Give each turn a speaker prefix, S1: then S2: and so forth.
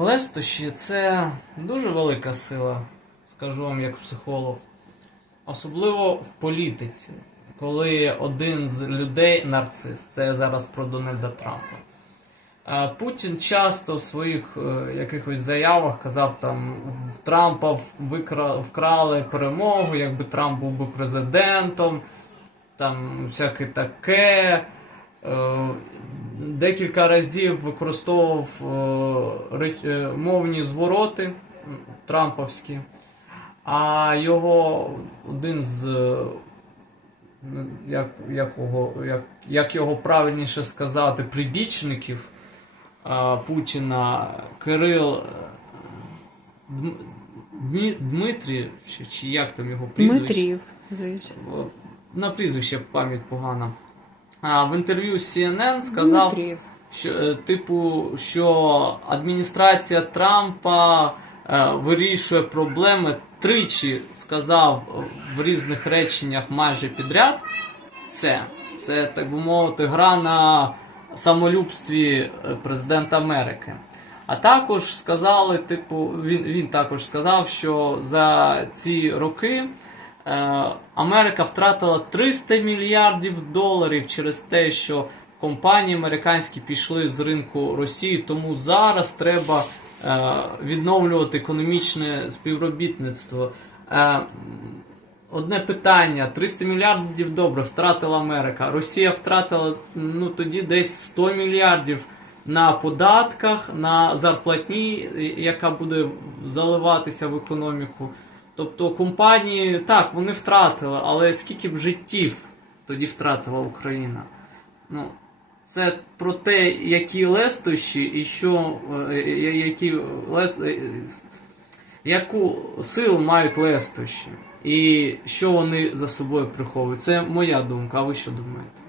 S1: Лестощі це дуже велика сила, скажу вам як психолог. Особливо в політиці, коли один з людей нарцис, це зараз про Дональда Трампа. Е, Путін часто в своїх е, якихось заявах казав там в Трампа вкрали перемогу, якби Трамп був би президентом, там всяке таке. Е, Декілька разів використовував е, е, мовні звороти трамповські, а його один з е, як, якого, як, як його правильніше сказати, прибічників а, Путіна Кирил е, Дм- Дмі- Дмитрій, чи, чи як там його прізвище? О, На прізвище пам'ять погана. А, в інтерв'ю CNN сказав,
S2: Дмитріїв.
S1: що, е, типу, що адміністрація Трампа е, вирішує проблеми. Тричі сказав в різних реченнях майже підряд. Це, це так би мовити, гра на самолюбстві е, президента Америки. А також сказали, типу, він, він також сказав, що за ці роки Америка втратила 300 мільярдів доларів через те, що компанії американські пішли з ринку Росії, тому зараз треба е, відновлювати економічне співробітництво. Е, Одне питання: 300 мільярдів добре втратила Америка. Росія втратила ну тоді десь 100 мільярдів на податках, на зарплатні, яка буде заливатися в економіку. Тобто компанії так, вони втратили, але скільки б життів тоді втратила Україна? Ну, це про те, які лестощі і що е, які лес, е, яку силу мають лестощі, і що вони за собою приховують. Це моя думка, а ви що думаєте?